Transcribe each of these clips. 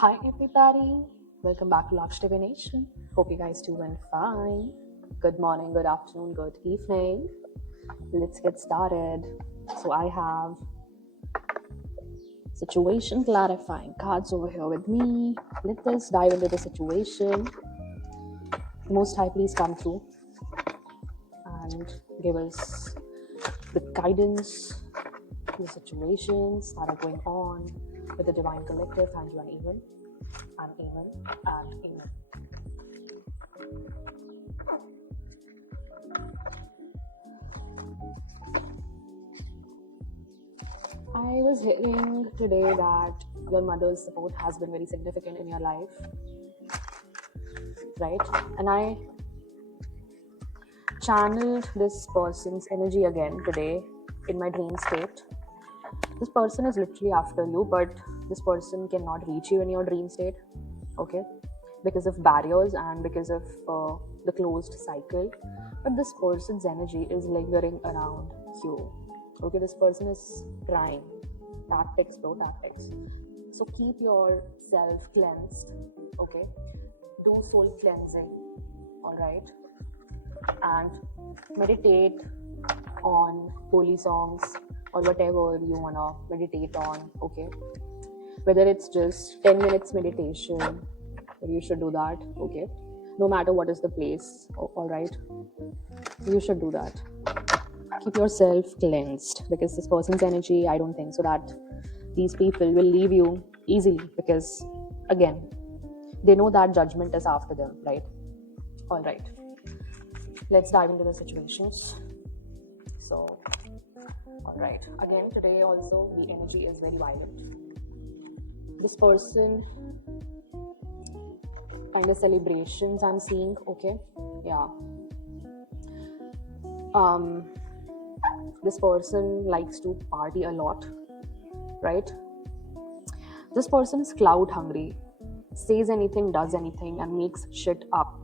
Hi everybody, welcome back to Laksh Divination. Hope you guys doing fine. Good morning, good afternoon, good evening. Let's get started. So I have situation clarifying cards over here with me. Let's dive into the situation. Most High, please come through and give us the guidance, the situations that are going on with the Divine Collective and you and Even, and Even, and Even. I was hearing today that your mother's support has been very significant in your life, right? And I channeled this person's energy again today in my dream state. This person is literally after you, but this person cannot reach you in your dream state, okay? Because of barriers and because of the closed cycle. But this person's energy is lingering around you, okay? This person is trying. Tactics, bro, tactics. So keep yourself cleansed, okay? Do soul cleansing, all right? And meditate on holy songs or whatever you wanna meditate on, okay? Whether it's just 10 minutes meditation, you should do that, okay? No matter what is the place, all right? You should do that. Keep yourself cleansed because this person's energy, I don't think so that these people will leave you easily because, again, they know that judgment is after them, right? All right. Let's dive into the situations. So, all right. Again, today also the energy is very violent. This person kind of celebrations I'm seeing, okay? Yeah. This person likes to party a lot, right? This person is clout hungry, says anything, does anything, and makes shit up.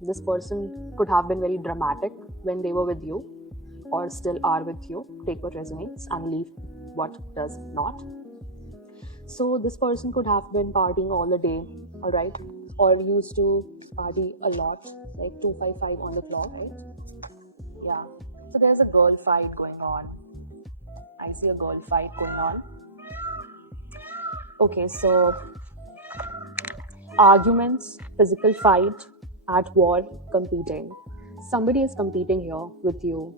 This person could have been very dramatic when they were with you, or still are with you. Take what resonates and leave what does not. So this person could have been partying all the day, all right? Or used to party a lot, like 255 on the clock, right? Yeah. So there's a girl fight going on. I see a girl fight going on. Okay, so arguments, physical fight, at war, competing. Somebody is competing here with you,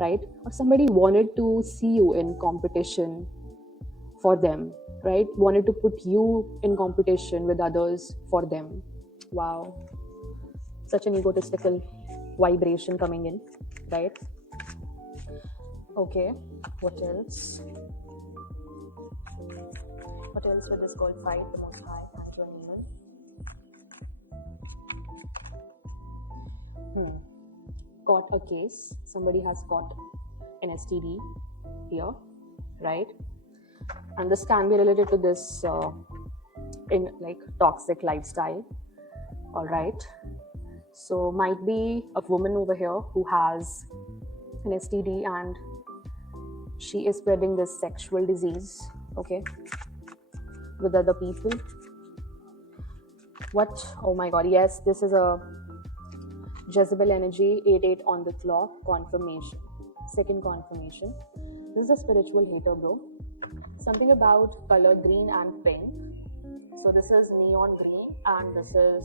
right? Or somebody wanted to see you in competition for them, right? Wanted to put you in competition with others for them. Wow. Such an egotistical vibration coming in, right? Okay, what else? What else with this girl fight, the Most High, and Joan Even? Got a case. Somebody has got an STD here, right? And this can be related to this in like toxic lifestyle, all right? So might be a woman over here who has an STD and she is spreading this sexual disease, okay, with other people. What? Oh my god, yes, this is a Jezebel energy, 8-8 on the clock, confirmation. Second confirmation. This is a spiritual hater, bro. Something about color green and pink. So this is neon green and this is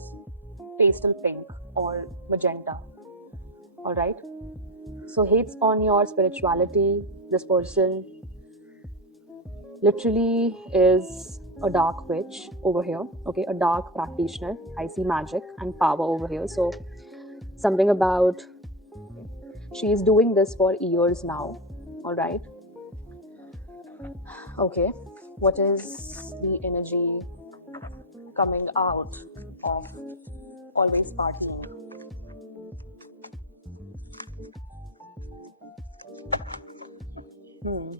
pastel pink or magenta. All right. So hates on your spirituality. This person literally is a dark witch over here. Okay, a dark practitioner. I see magic and power over here. So something about she is doing this for years now. All right. Okay, what is the energy coming out of always partying?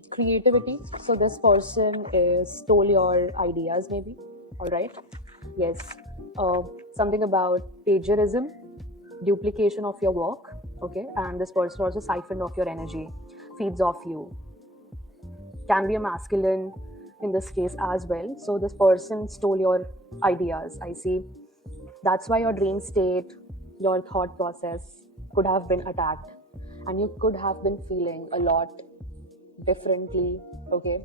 Creativity. So this person stole your ideas, maybe. All right. Yes. Something about plagiarism, duplication of your work. Okay, and this person also siphoned off your energy, feeds off you. Can be a masculine, in this case as well. So this person stole your ideas, I see. That's why your dream state, your thought process could have been attacked, and you could have been feeling a lot differently. Okay,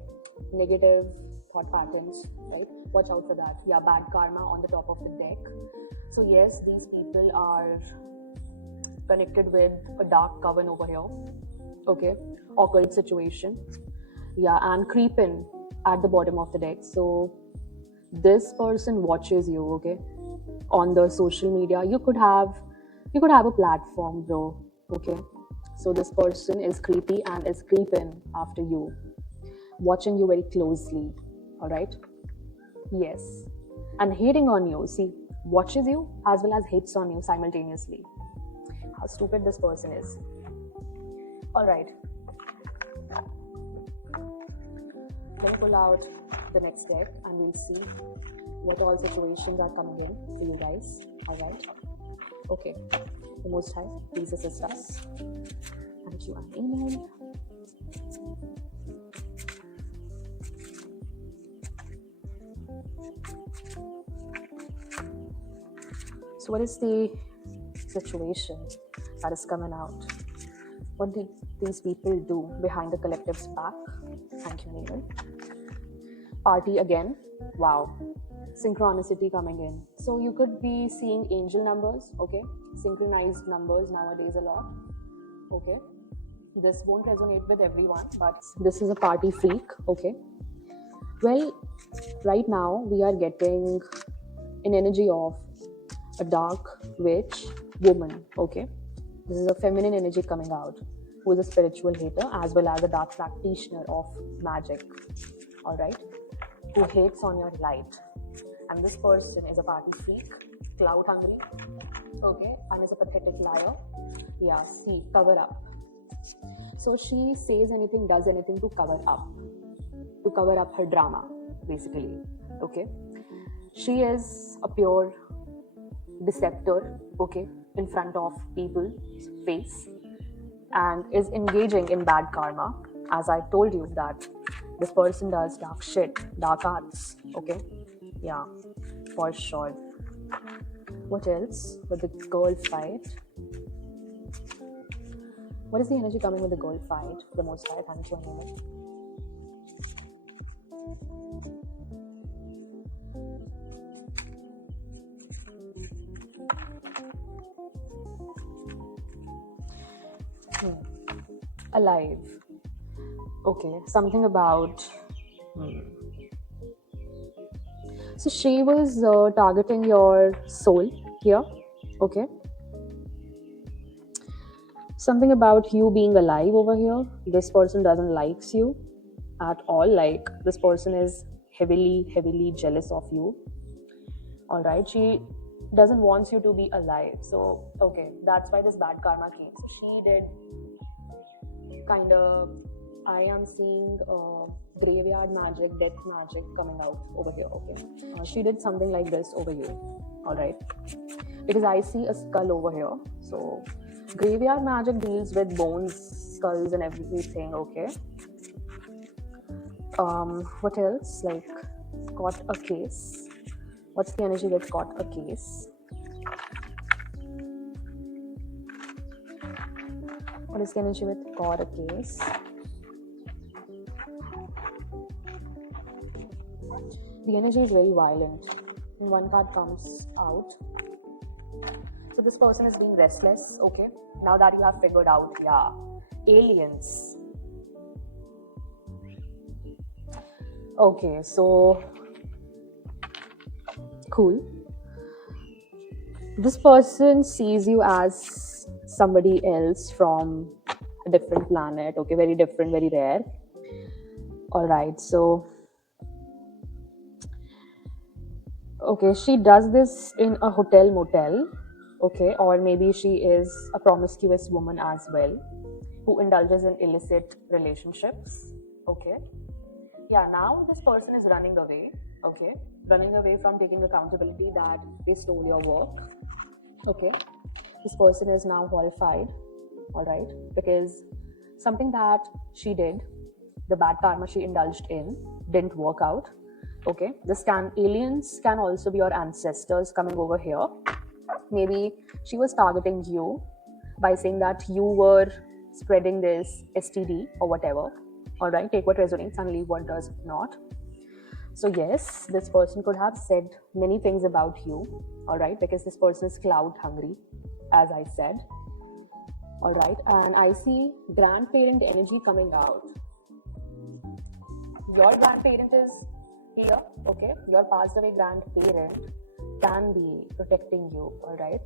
negative thought patterns, right? Watch out for that. Yeah, bad karma on the top of the deck. So yes, these people are connected with a dark coven over here. Okay, occult situation. Yeah, and creeping at the bottom of the deck. So this person watches you, okay, on the social media. You could have a platform, bro. Okay, so this person is creepy and is creeping after you, watching you very closely. All right. Yes, and hating on you. See, watches you as well as hates on you simultaneously. How stupid this person is. All right, let me pull out the next deck and we'll see what all situations are coming in for you guys. All right. Okay. The Most High, please assist us. Thank you and amen. So, what is the situation that is coming out? What did these people do behind the collective's back? Thank you, Neil. Party again. Wow. Synchronicity coming in. So you could be seeing angel numbers, okay? Synchronized numbers nowadays a lot, okay? This won't resonate with everyone, but this is a party freak, okay? Well, right now we are getting an energy of a dark witch woman, okay? This is a feminine energy coming out, who is a spiritual hater as well as a dark practitioner of magic, all right? Who hates on your light. And this person is a party freak, clout hungry, okay, and is a pathetic liar. Yeah, see, cover up. So she says anything, does anything to cover up her drama, basically, okay. She is a pure deceptor, okay, in front of people's face, and is engaging in bad karma. As I told you that this person does dark shit, dark arts, okay. Yeah, for sure. What else with the girl fight? What is the energy coming with the girl fight? The Most High, thank you, Anil. Alive. Okay, something about. So she was targeting your soul here, okay? Something about you being alive over here. This person doesn't likes you at all. Like, this person is heavily jealous of you. All right, she doesn't want you to be alive. So, okay, that's why this bad karma came. So she did kind of, I am seeing graveyard magic, death magic coming out over here, okay? She did something like this over you, all right? Because I see a skull over here. So graveyard magic deals with bones, skulls and everything, okay? What else? Like, caught a case. What's the energy with caught a case? What is the energy with caught a case? The energy is very violent. And one card comes out. So this person is being restless, okay? Now that you have figured out, yeah, aliens. Okay, so cool. This person sees you as somebody else from a different planet, okay? Very different, very rare. All right, so okay, she does this in a hotel motel, okay, or maybe she is a promiscuous woman as well, who indulges in illicit relationships, okay. Yeah, now this person is running away, okay, running away from taking accountability that they stole your work, okay. This person is now horrified, all right, because something that she did the bad karma she indulged in didn't work out. Okay, aliens can also be your ancestors coming over here. Maybe she was targeting you by saying that you were spreading this STD or whatever. All right, take what resonates and leave what does not. So yes, this person could have said many things about you, all right, because this person is cloud hungry, as I said. All right, and I see grandparent energy coming out. Your grandparent is here, okay? Your passed away grandparent can be protecting you, all right?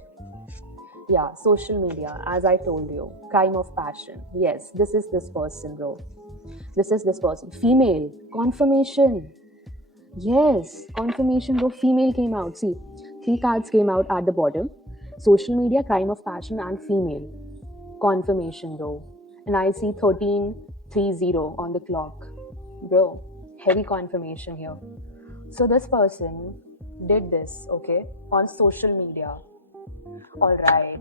Yeah, social media, as I told you, crime of passion. Yes, this is this person, bro. This is this person. Female, confirmation. Yes, confirmation, bro. Female came out. See, 3 cards came out at the bottom. Social media, crime of passion, and female. Confirmation, bro. And I see 13:30 on the clock. Bro, heavy confirmation here. So this person did this, okay, on social media. All right.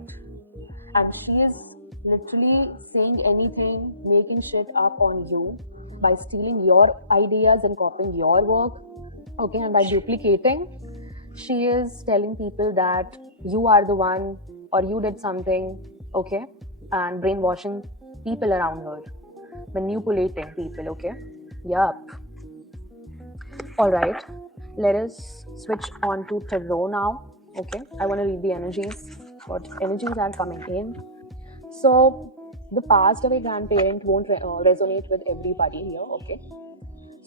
And she is literally saying anything, making shit up on you by stealing your ideas and copying your work, okay, and by duplicating. She is telling people that you are the one or you did something, okay, and brainwashing people around her, manipulating people, okay. Yup. All right, let us switch on to tarot now. Okay, I want to read the energies, what energies are coming in. So the passed away grandparent won't resonate with everybody here, okay.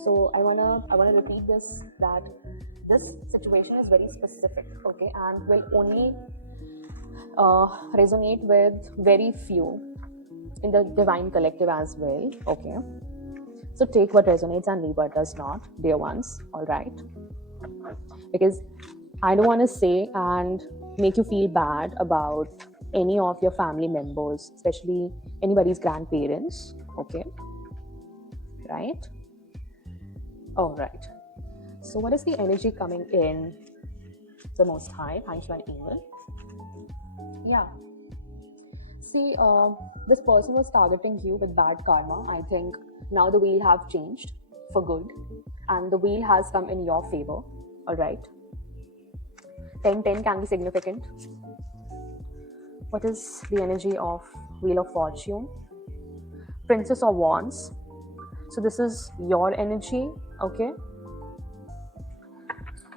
So I wanna repeat this, that this situation is very specific, okay, and will only resonate with very few in the divine collective as well, okay. So take what resonates and leave what does not, dear ones, all right? Because I don't want to say and make you feel bad about any of your family members, especially anybody's grandparents, okay? Right? All right. So what is the energy coming in? The Most High, thank you, and evil. Yeah. See, this person was targeting you with bad karma. I think now the wheel have changed for good, and the wheel has come in your favor, all right? 10-10 can be significant. What is the energy of Wheel of Fortune? Princess of Wands. So this is your energy, okay?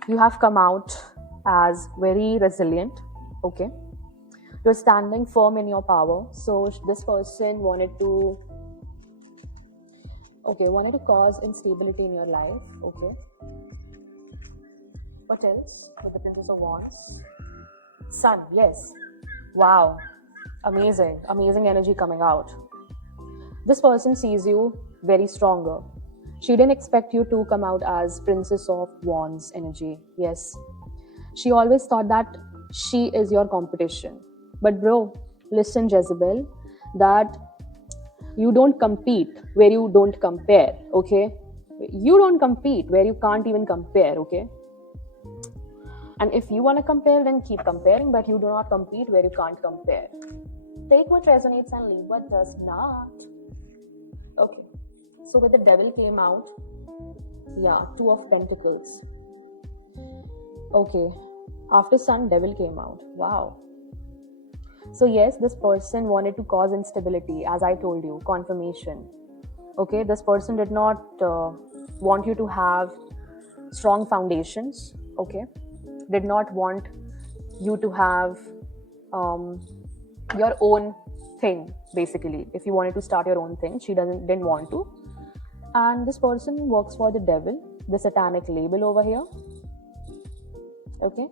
You have come out as very resilient, okay? You're standing firm in your power. So this person wanted to cause instability in your life, okay? What else with the Princess of Wands? Sun, yes. Wow. Amazing energy coming out. This person sees you very stronger. She didn't expect you to come out as Princess of Wands energy. Yes. She always thought that she is your competition. But bro, listen, Jezebel, that you don't compete where you don't compare, okay? You don't compete where you can't even compare, okay? And if you want to compare, then keep comparing, but you do not compete where you can't compare. Take what resonates and leave what does not. Okay. So when the Devil came out, yeah, 2 of Pentacles. Okay. After Sun, Devil came out. Wow. So yes, this person wanted to cause instability, as I told you, confirmation. Okay, this person did not want you to have strong foundations, okay? Did not want you to have your own thing, basically. If you wanted to start your own thing, she didn't want to. And this person works for the devil, the satanic label over here, okay?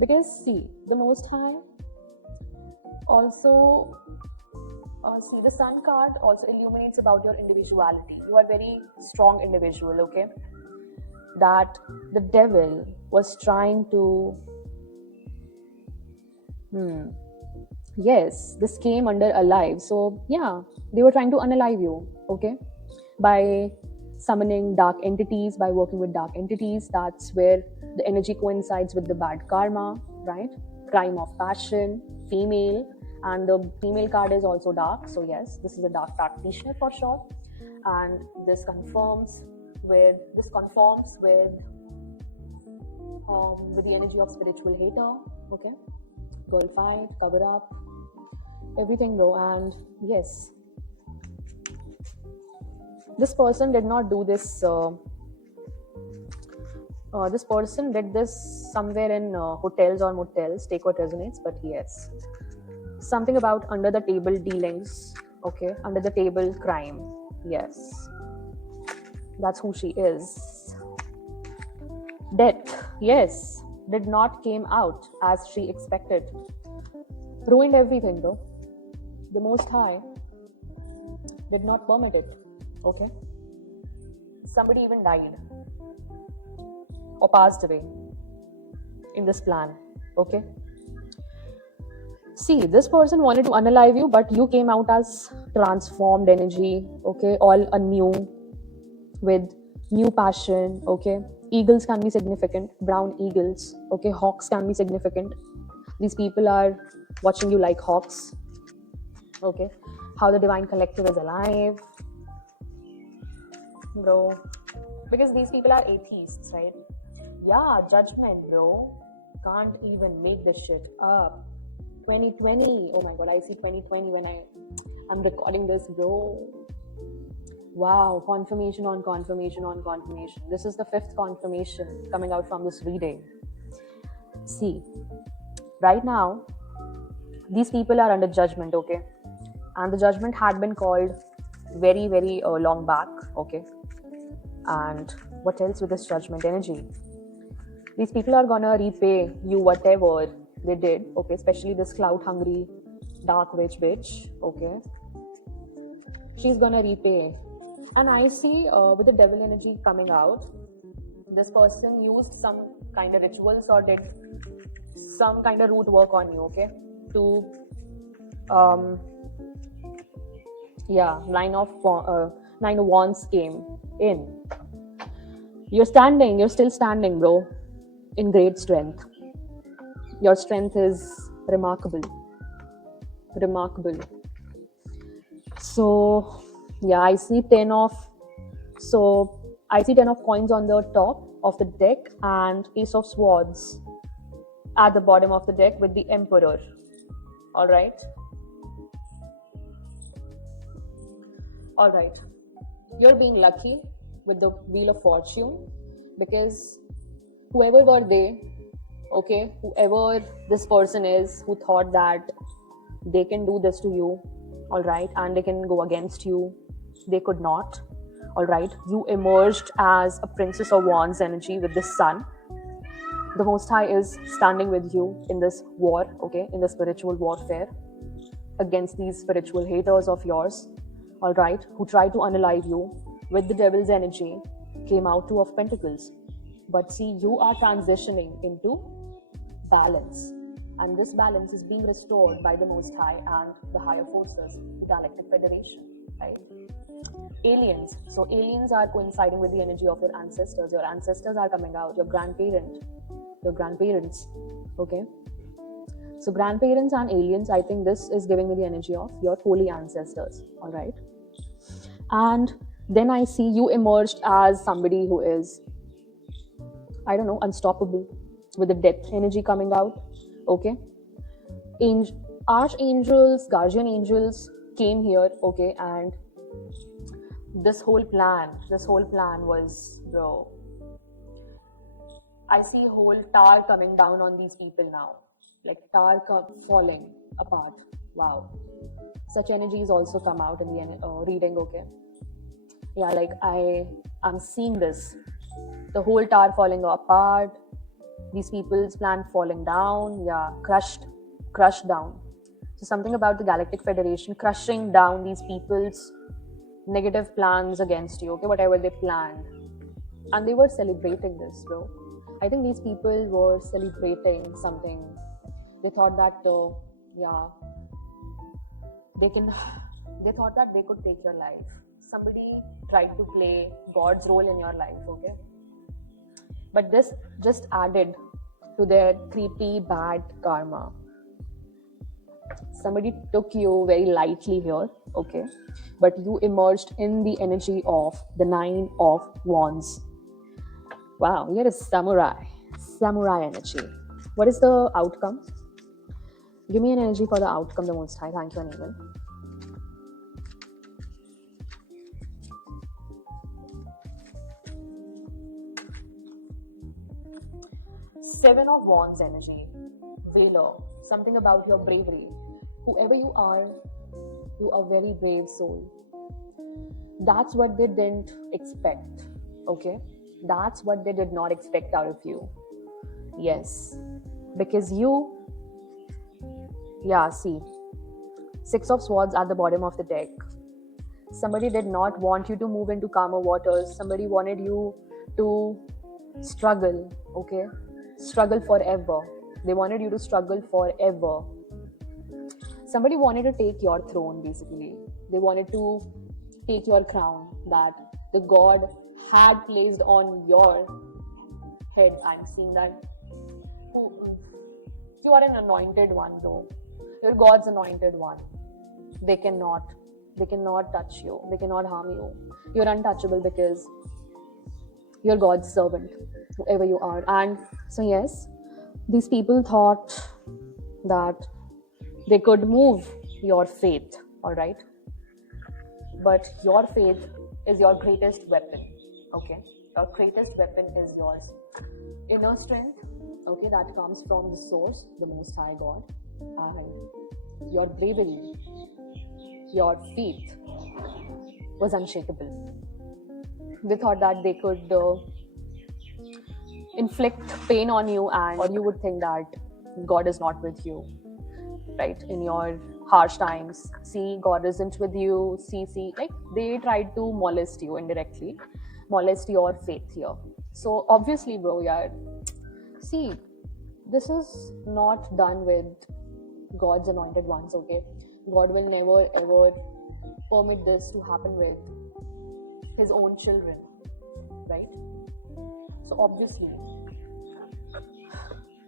Because see, the Most High also, see, the Sun card also illuminates about your individuality. You are a very strong individual, okay? That the devil was trying to, yes, this came under alive. So yeah, they were trying to unalive you, okay? By summoning dark entities, by working with dark entities. That's where the energy coincides with the bad karma, right? Crime of passion, female, and the female card is also dark. So yes, this is a dark practitioner for sure. and this conforms with the energy of spiritual hater. Okay, girl fight, cover up, everything, bro. And yes, this person did not do this. This person did this somewhere in hotels or motels. Take what resonates, but yes, something about under the table dealings. Okay, under the table crime. Yes, that's who she is. Death, yes, did not came out as she expected. Ruined everything though. The Most High did not permit it. Okay, somebody even died or passed away in this plan. Okay, see, this person wanted to unalive you, but you came out as transformed energy. Okay, all anew with new passion. Okay, eagles can be significant, brown eagles. Okay, hawks can be significant. These people are watching you like hawks. Okay, how the divine collective is alive, bro, because these people are atheists, right? Yeah, judgment, bro. Can't even make this shit up. 2020, oh my god, I see 2020 when I'm recording this, bro. Wow, confirmation on confirmation on confirmation. This is the 5th confirmation coming out from this reading. See, right now, these people are under judgment, okay? And the judgment had been called very, very long back, okay? And what else with this judgment energy? These people are gonna repay you whatever they did, okay? Especially this clout-hungry dark witch bitch, okay? She's gonna repay. And I see with the devil energy coming out, this person used some kind of rituals or did some kind of root work on you, okay? To, Nine of Wands came in. You're still standing, bro, in great strength. Your strength is remarkable. So, yeah, I see 10 of coins on the top of the deck and Ace of Swords at the bottom of the deck with the Emperor. All right. You're being lucky with the Wheel of Fortune because whoever were they, okay, whoever this person is who thought that they can do this to you, all right, and they can go against you, they could not, all right. You emerged as a Princess of Wands energy with the Sun. The Most High is standing with you in this war, okay, in the spiritual warfare against these spiritual haters of yours, all right, who try to unalive you with the Devil's energy. Came out 2 of Pentacles. But see, you are transitioning into balance. And this balance is being restored by the Most High and the higher forces, the Galactic Federation, right? Aliens. So aliens are coinciding with the energy of your ancestors. Your ancestors are coming out, your grandparents, okay? So grandparents and aliens, I think this is giving me the energy of your holy ancestors, all right? And then I see you emerged as somebody who is, I don't know, unstoppable with the death energy coming out, okay? Archangels, guardian angels came here, okay? And this whole plan was, bro, I see whole tower coming down on these people now, like tower falling apart. Wow, such energies also come out in the reading, okay? Yeah, like I'm seeing this, the whole tower falling apart, these people's plan falling down, yeah, crushed down. So something about the Galactic Federation crushing down these people's negative plans against you, okay, whatever they planned. And they were celebrating this, bro. I think these people were celebrating something. They thought that, they thought that they could take your life. Somebody tried to play God's role in your life, okay? But this just added to their creepy, bad karma. Somebody took you very lightly here, okay? But you emerged in the energy of the Nine of Wands. Wow, you're a samurai. Samurai energy. What is the outcome? Give me an energy for the outcome, the Most High. Thank you, Anil. Seven of Wands energy. Veiler. Something about your bravery. Whoever you are a very brave soul. That's what they didn't expect, okay? That's what they did not expect out of you. Yes. Because see, Six of Swords at the bottom of the deck. Somebody did not want you to move into calmer waters. Somebody wanted you to struggle, okay? Struggle forever. They wanted you to struggle forever. Somebody wanted to take your throne, basically. They wanted to take your crown that the God had placed on your head. I'm seeing that. You are an anointed one, though. You're God's anointed one. They cannot touch you. They cannot harm you. You're untouchable because you're God's servant, whoever you are. And so, yes, these people thought that they could move your faith, all right? But your faith is your greatest weapon, okay? Your greatest weapon is yours inner strength, okay? That comes from the source, the Most High God. And your bravery, your faith was unshakable. They thought that they could inflict pain on you, and or you would think that God is not with you, right? In your harsh times, see, God isn't with you. See, like they tried to molest you indirectly, molest your faith here. So obviously, bro, yeah. See, this is not done with God's anointed ones, okay? God will never ever permit this to happen with his own children, right? So obviously,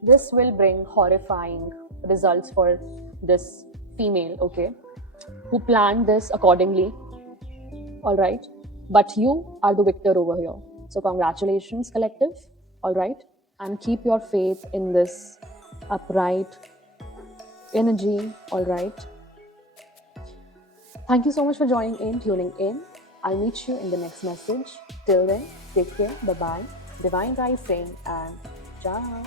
this will bring horrifying results for this female, okay, who planned this accordingly, all right? But you are the victor over here. So congratulations, collective, all right? And keep your faith in this upright energy, all right? Thank you so much for tuning in. I'll meet you in the next message. Till then, take care, bye-bye. Divine Rising and ciao.